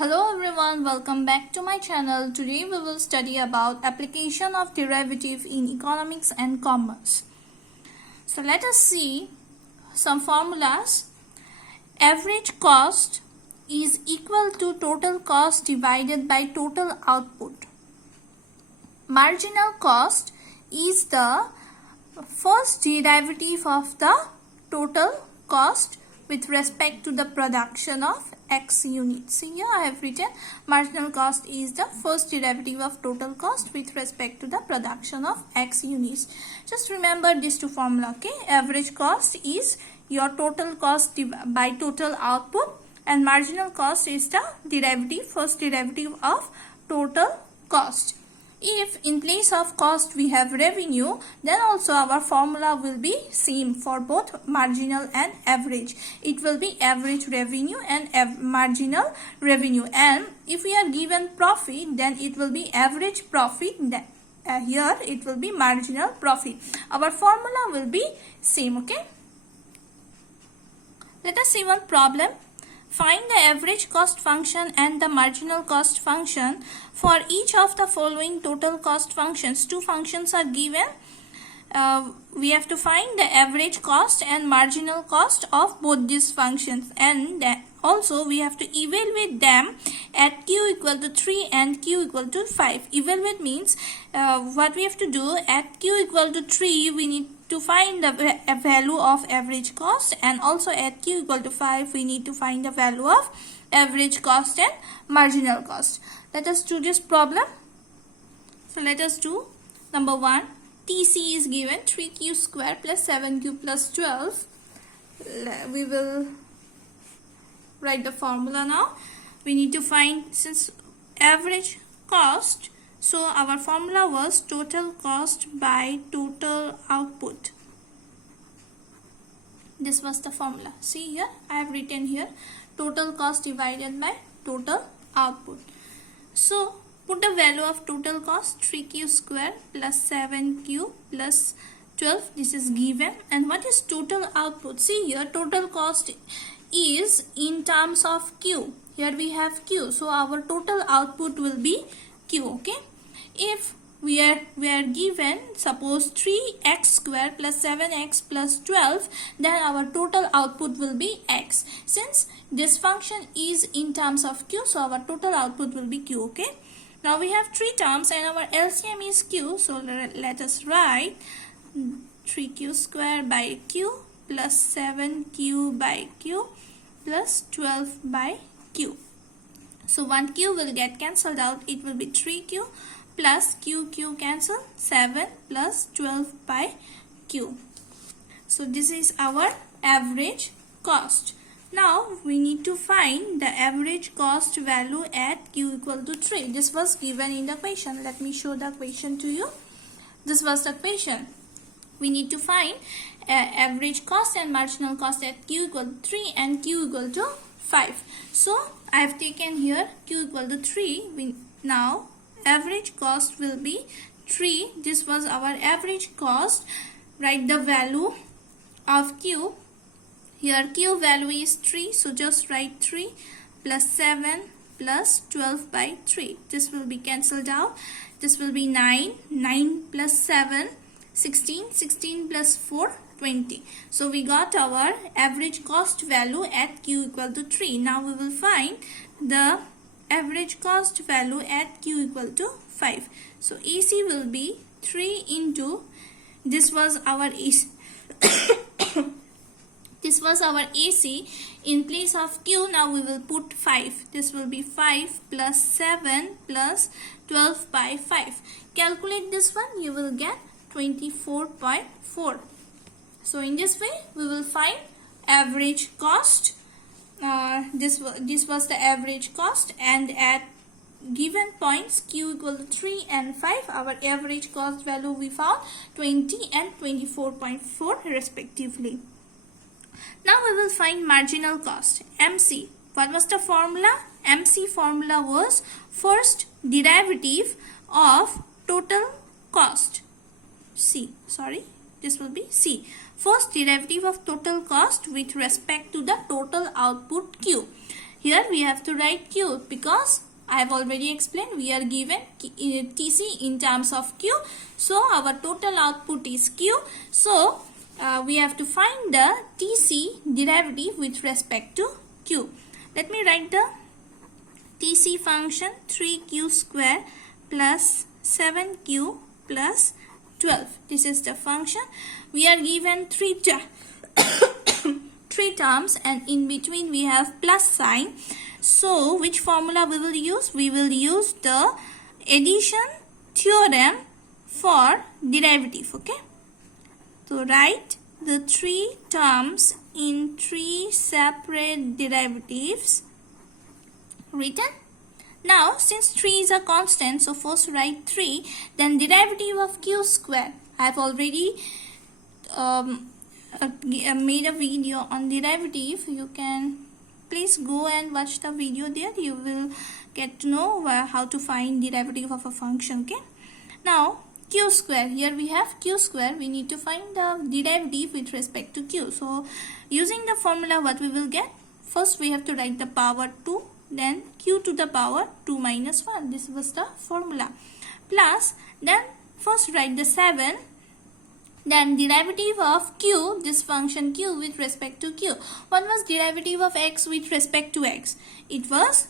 Hello everyone, welcome back to my channel. Today we will study about application of derivative in economics and commerce. So let us see some formulas. Average cost is equal to total cost divided by total output. Marginal cost is the first derivative of the total cost with respect to the production of X units. So here I have written marginal cost is the first derivative of total cost with respect to the production of X units. Just remember these two formula, okay? Average cost is your total cost by total output, and marginal cost is the derivative, first derivative of total cost. If in place of cost we have revenue, then also our formula will be same for both marginal and average. It will be average revenue and marginal revenue. And if we are given profit, then it will be average profit. Here it will be marginal profit. Our formula will be same, okay? Let us see one problem. Find the average cost function and the marginal cost function for each of the following total cost functions. Two functions are given. We have to find the average cost and marginal cost of both these functions, and also we have to evaluate them at q equal to 3 and q equal to 5. Evaluate means what we have to do at q equal to 3, we need to find the value of average cost, and also at q equal to 5 we need to find the value of average cost and marginal cost. Let us do this problem. So let us do number 1. TC is given 3q square plus 7q plus 12. We will write the formula now. We need to find, since average cost, so our formula was total cost by total output. This was the formula. See here, I have written here total cost divided by total output. So put the value of total cost 3q square plus 7q plus 12. This is given. And what is total output? See here, total cost is in terms of q. Here we have q. So our total output will be q, okay? If we are given, suppose 3x square plus 7x plus 12, then our total output will be x. Since this function is in terms of q, so our total output will be q, okay? Now we have three terms and our LCM is q, so let us write 3q square by q plus 7q by q plus 12 by q. So 1q will get cancelled out, it will be 3q plus q cancel, 7 plus 12 by q. So this is our average cost. Now we need to find the average cost value at q equal to 3. This was given in the question. Let me show the question to you. This was the question. We need to find average cost and marginal cost at q equal to 3 and q equal to 5. So I have taken here q equal to 3. Now average cost will be 3. This was our average cost. Write the value of q. Here q value is 3, so just write 3 plus 7 plus 12 by 3. This will be cancelled out. This will be 9. 9 plus 7, 16. 16 plus 4, 20. So we got our average cost value at q equal to 3. Now we will find the average cost value at q equal to 5. So AC will be 3 into, this was our AC. This was our AC. In place of q, now we will put 5. This will be 5 plus 7 plus 12 by 5. Calculate this one, you will get 24.4. So in this way, we will find average cost. This was the average cost, and at given points q equal to 3 and 5, our average cost value we found 20 and 24.4 respectively. Now we will find marginal cost, MC. What was the formula? MC formula was first derivative of total cost. This will be C. First derivative of total cost with respect to the total output Q. Here we have to write Q because I have already explained we are given TC in terms of Q. So our total output is Q. So we have to find the TC derivative with respect to Q. Let me write the TC function 3Q square plus 7Q plus 12. This is the function. We are given three terms and in between we have plus sign. So which formula we will use? We will use the addition theorem for derivative. Okay. So write the three terms in three separate derivatives written. Now since 3 is a constant, so first write 3, then derivative of Q square. I have already made a video on derivative. You can please go and watch the video there. You will get to know how to find derivative of a function. Okay. Now Q square, here we have Q square. We need to find the derivative with respect to Q. So using the formula, what we will get? First we have to write the power 2, then Q to the power 2 minus 1. This was the formula. Plus, then first write the 7, then derivative of Q, this function Q with respect to Q. What was derivative of X with respect to X? It was,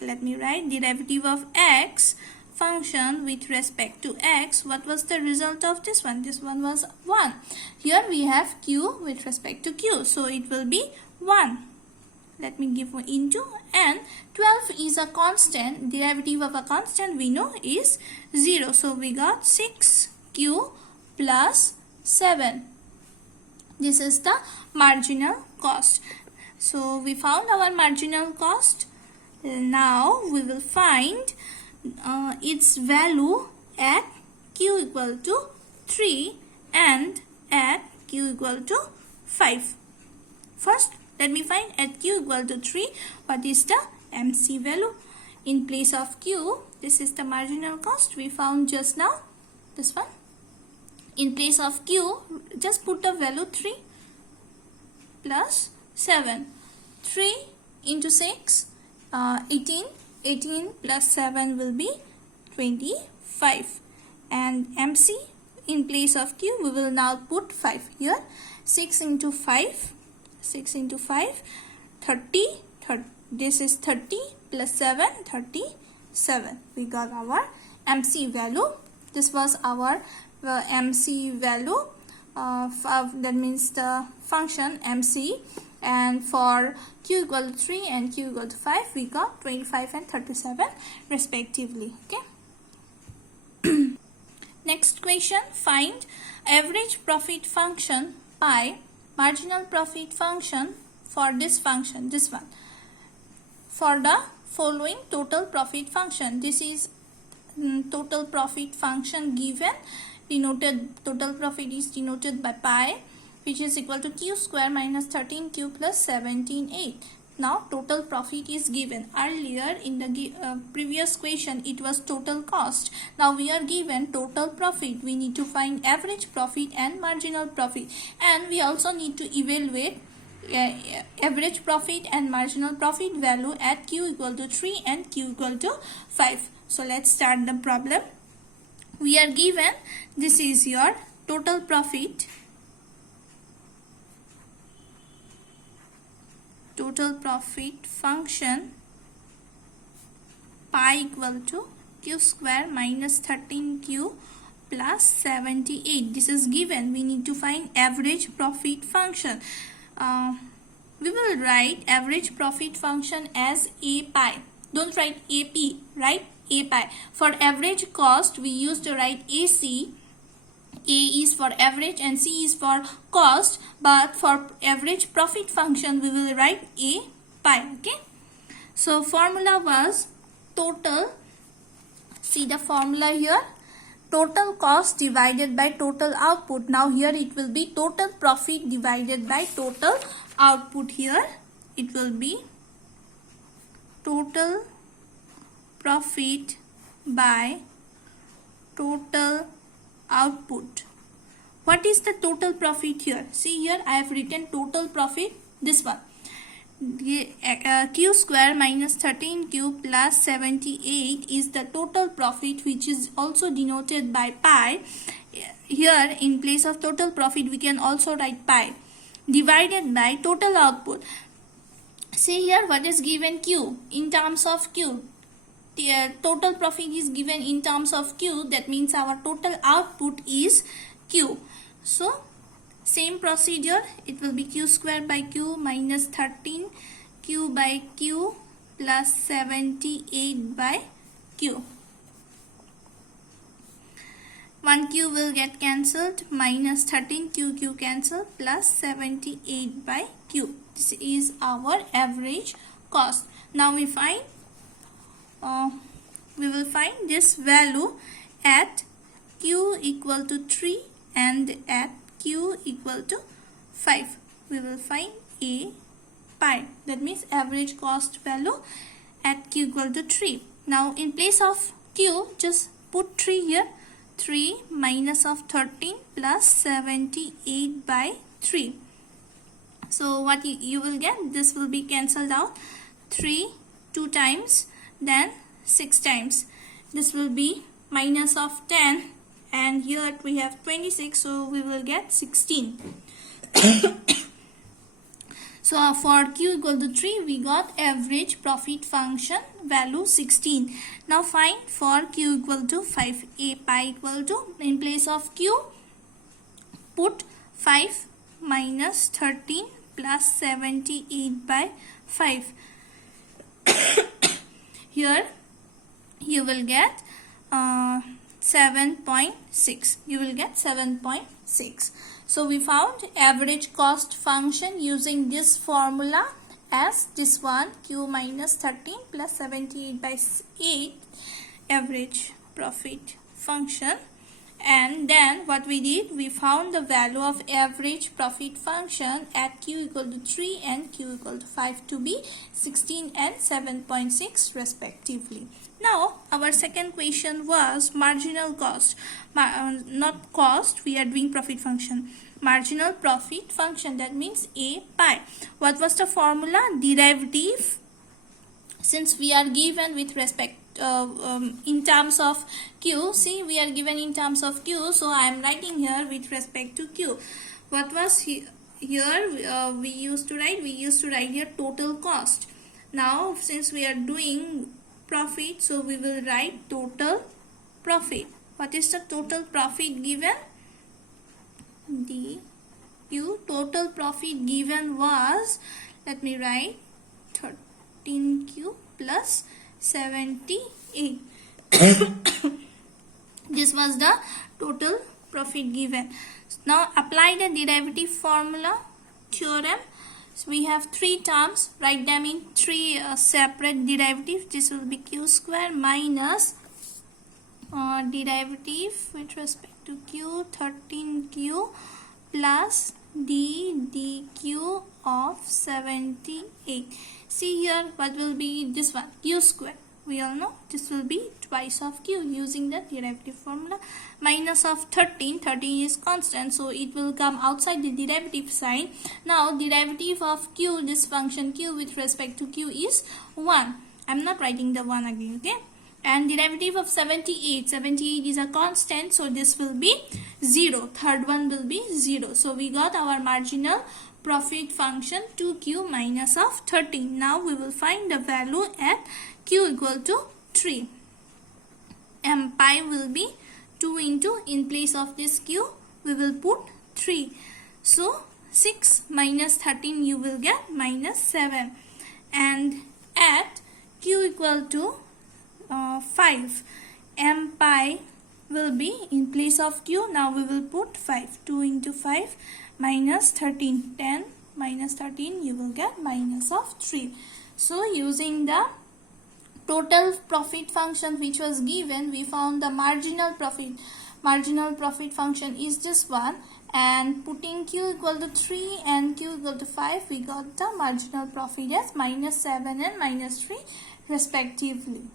let me write, derivative of X function with respect to X. What was the result of this one? This one was 1. Here we have Q with respect to Q. So it will be 1. Let me give into, and 12 is a constant. Derivative of a constant we know is 0. So we got 6Q plus 7. This is the marginal cost. So we found our marginal cost. Now we will find its value at Q equal to 3 and at Q equal to 5. First, let me find at Q equal to 3, what is the MC value? In place of Q, this is the marginal cost we found just now, this one. In place of Q, just put the value 3 plus 7. 3 into 6, 18. 18 plus 7 will be 25. And MC, in place of Q, we will now put 5 here. 6 into 5. 6 into 5, 30, this is 30 plus 7, 37. We got our MC value. This was our MC value. That means the function MC. And for Q equal to 3 and Q equal to 5, we got 25 and 37 respectively. Okay. Next question, find average profit function by marginal profit function for this function, this one, for the following total profit function. This is total profit function given, denoted, total profit is denoted by pi, which is equal to Q square minus 13Q plus 17.8. Now total profit is given. Earlier in the previous question it was total cost. Now we are given total profit. We need to find average profit and marginal profit, and we also need to evaluate average profit and marginal profit value at Q equal to 3 and Q equal to 5. So let's start the problem. We are given, this is your total profit. Total profit function pi equal to Q square minus 13Q plus 78. This is given. We need to find average profit function. We will write average profit function as A pi. Don't write AP, write A pi. For average cost, we used to write AC. A is for average and C is for cost, but for average profit function we will write A pi. Okay, so formula was total, see the formula here, total cost divided by total output. Now here it will be total profit divided by total output. Here it will be total profit by total output. What is the total profit here? See here I have written total profit, this one. q square minus 13q plus 78 is the total profit, which is also denoted by pi. Here in place of total profit we can also write pi divided by total output. See here what is given, q in terms of q. The total profit is given in terms of q, that means our total output is q. So same procedure, it will be q square by q minus 13 q by q plus 78 by q. 1 q will get cancelled, minus 13 q cancel, plus 78 by q. This is our average cost. Now we will find this value at q equal to 3 and at q equal to 5. We will find a pi, that means average cost value at q equal to 3. Now in place of q, just put 3 here. 3 minus of 13 plus 78 by 3. So what you will get, this will be cancelled out. 3 2 times, then 6 times. This will be minus of 10, and here we have 26, so we will get 16. So for q equal to 3, we got average profit function value 16. Now find for q equal to 5. A pi equal to, in place of q, put 5 minus 13 plus 78 by 5. Here you will get 7.6. You will get 7.6. So we found average cost function using this formula as this one, q minus 13 plus 78 by 8, average profit function. And then what we did, we found the value of average profit function at q equal to 3 and q equal to 5 to be 16 and 7.6 respectively. Now our second question was marginal cost. Not cost, we are doing profit function. Marginal profit function, that means a pi. What was the formula? Derivative, since we are given with respect in terms of q. See, we are given in terms of q, so I am writing here with respect to q. What was here we used to write here total cost. Now since we are doing profit, so we will write total profit. What is the total profit given? The q total profit given was, let me write, 13q plus 78. This was the total profit given. Now apply the derivative formula theorem. So we have 3 terms, write them in 3 separate derivatives. This will be q square minus derivative with respect to q, 13q plus dq of 78. See here what will be this one, q square. We all know this will be twice of q using the derivative formula. Minus of 13 is constant, so it will come outside the derivative sign. Now derivative of q, this function q with respect to q is 1. I am not writing the 1 again, okay? And derivative of 78 is a constant, so this will be 0. Third one will be 0. So we got our marginal profit function 2q minus of 13. Now we will find the value at q equal to 3. M pi will be 2 into, in place of this q we will put 3. So 6 minus 13 you will get minus 7. And at q equal to 5, m pi will be, in place of q, now we will put 5. 2 into 5 minus 13. 10 minus 13 you will get minus of 3. So using the total profit function which was given, we found the marginal profit. Marginal profit function is this one, and putting q equal to 3 and q equal to 5, we got the marginal profit as minus 7 and minus 3 respectively.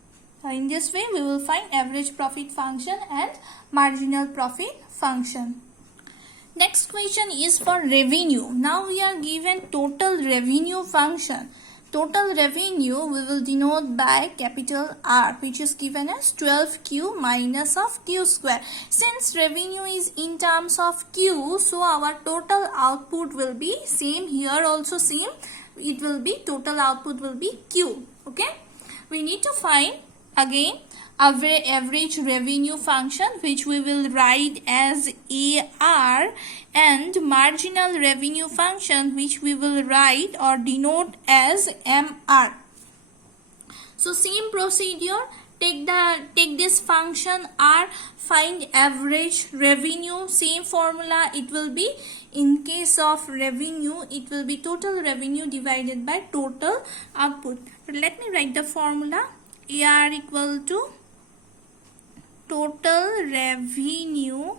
In this way we will find average profit function and marginal profit function. Next question is for revenue. Now we are given total revenue function. Total revenue we will denote by capital R, which is given as 12Q minus of Q square. Since revenue is in terms of Q, so our total output will be same. Here also same. It will be total output will be Q. Okay. We need to find again average revenue function, which we will write as AR, and marginal revenue function, which we will write or denote as MR. So same procedure, take this function R, find average revenue, same formula. It will be, in case of revenue, it will be total revenue divided by total output. Let me write the formula. AR equal to total revenue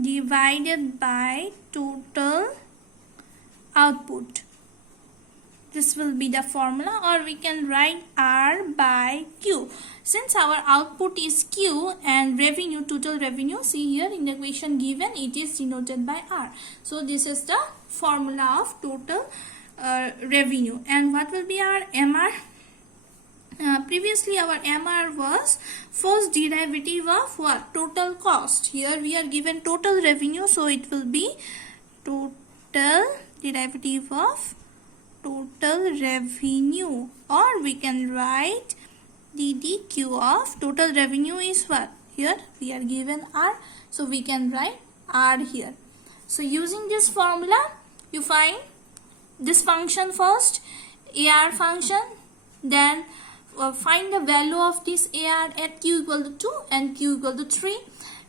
divided by total output. This will be the formula, or we can write R by Q. Since our output is Q and revenue, total revenue, see here in the equation given, it is denoted by R. So this is the formula of total revenue. And what will be our MR? Previously our MR was first derivative of what? Total cost. Here we are given total revenue, so it will be total derivative of total revenue, or we can write DDQ of total revenue is what? Here we are given R, so we can write R here. So using this formula, you find this function first, AR function, then find the value of this AR at Q equal to 2 and Q equal to 3.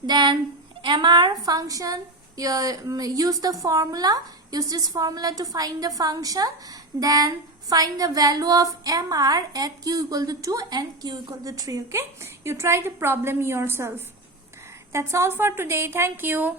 Then MR function, use this formula to find the function. Then find the value of MR at Q equal to 2 and Q equal to 3. Okay, you try the problem yourself. That's all for today. Thank you.